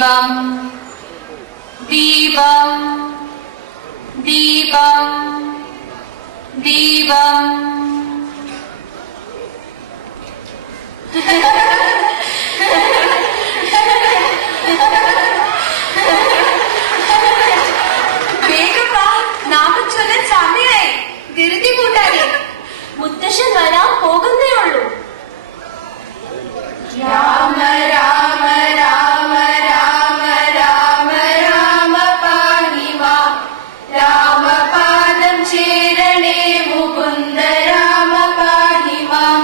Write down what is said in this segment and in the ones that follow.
ദീപം ദീപം ദീപം ദീപം. വേഗം വാ, നാമം ചൊല്ലാൻ സമയായി. ധൃതി കൂട്ടാതെ. മുത്തശ്ശൻ വരാൻ പോകുന്നേ ഉള്ളൂ. രാമ രാമ രാമ രാമ രാമ രാമ പാഹി മാം. രാമപാദം ചേരണേ മുകുന്ദ രാമ പാഹി മാം.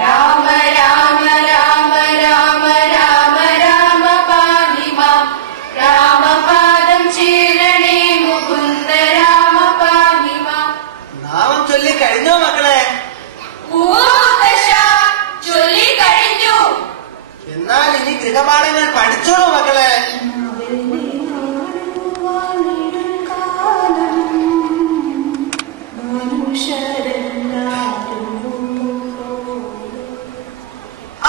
രാമ രാമ രാമ രാമ രാമ രാമ പാഹി മാം. രാമപാദം ചേരണേ മുകുന്ദ രാമ പാഹി മാം. നാമം ചൊല്ലി കഴിഞ്ഞോ മക്കളെ? ചൊല്ലി കഴിഞ്ഞു. എന്നാൽ ഇനി ഗൃഹപാഠങ്ങൾ പഠിച്ചോളൂ മക്കളെ.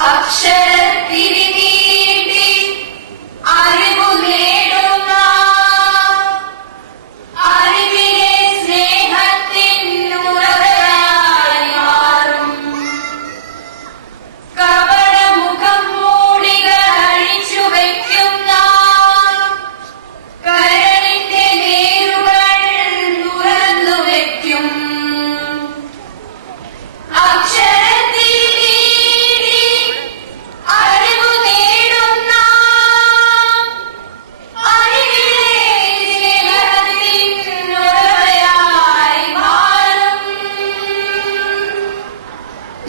അക്ഷരത്തിരി നീട്ടി അറിവു നേടുന്ന അറിവിനെ സ്നേഹത്തിനുറവയായി മാറും. കപടമുഖം മൂടികൾ അഴിച്ചു വയ്ക്കുന്ന കരളിന്റെ നേരുകൾ തുറന്നു വയ്ക്കും.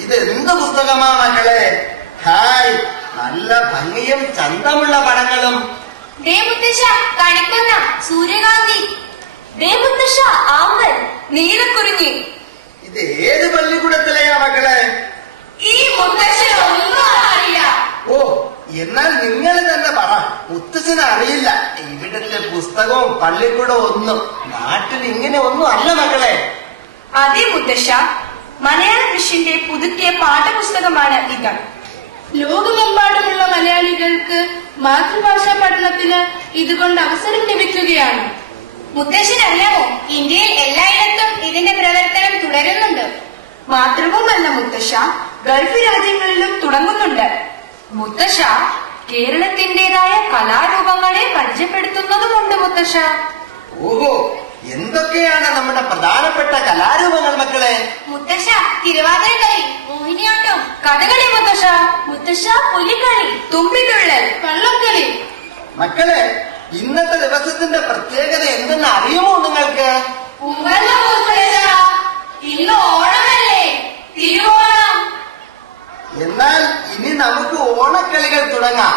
ഇതെന്ത് പുസ്തകമാ മക്കളെ? ഹായ്, നല്ല ഭംഗിയും ചന്തമുള്ള പടങ്ങളും. കണിക്കുന്ന സൂര്യകാന്തി. ആമ്പൽ, നീലക്കുറിഞ്ഞി. ഇത് ഏത് പള്ളിക്കൂടത്തിലെയാ മക്കളെ? ഈ മുത്തശ്ശനൊന്നും അറിയില്ല. ഓ, എന്നാൽ നിങ്ങൾ തന്നെ പറ. മുത്തശ്ശന് അറിയില്ല. ഇവിടുത്തെ പുസ്തകവും പള്ളിക്കൂടവും ഒന്നും നാട്ടിൽ ഇങ്ങനെ ഒന്നും അല്ല മക്കളെ. അതേ മുത്തശ്ശ, മലയാള മിഷന്റെ പുതുക്കിയ പാഠപുസ്തകമാണ് ഇത്. ലോകമെമ്പാടുമുള്ള മലയാളികൾക്ക് മാതൃഭാഷാ പഠനത്തിന് ഇതുകൊണ്ട് അവസരം ലഭിക്കുകയാണ്. മുത്തശ്ശനറിയാമോ, ഇന്ത്യയിൽ എല്ലായിടത്തും ഇതിന്റെ പ്രവർത്തനം തുടരുന്നുണ്ട്. മാത്രവുമല്ല മുത്തശ്ശ, ഗൾഫ് രാജ്യങ്ങളിലും തുടങ്ങുന്നുണ്ട്. മുത്തശ്ശ, കേരളത്തിന്റേതായ കലാരൂപങ്ങളെ പരിചയപ്പെടുത്തുന്നതുമുണ്ട് മുത്തശ്ശ. ഓഹോ, എന്തൊക്കെയാണ് നമ്മുടെ പ്രധാനപ്പെട്ട കലാരൂപങ്ങൾ മക്കളെ? മുത്തശ്ശ, തിരുവാതിരക്കളി, മോഹിനിയാട്ടം, കഥകളി. മുത്തശ്ശ, പുലിക്കളി, തുമ്പിതുള്ളൽ, വള്ളംകളി. മക്കളെ, ഇന്നത്തെ ദിവസത്തിന്റെ പ്രത്യേകത എന്തെന്ന് അറിയുമോ നിങ്ങൾക്ക്? ഇന്ന് ഓണമല്ലേ, തിരുവോണം. എന്നാൽ ഇനി നമുക്ക് ഓണക്കളികൾ തുടങ്ങാം.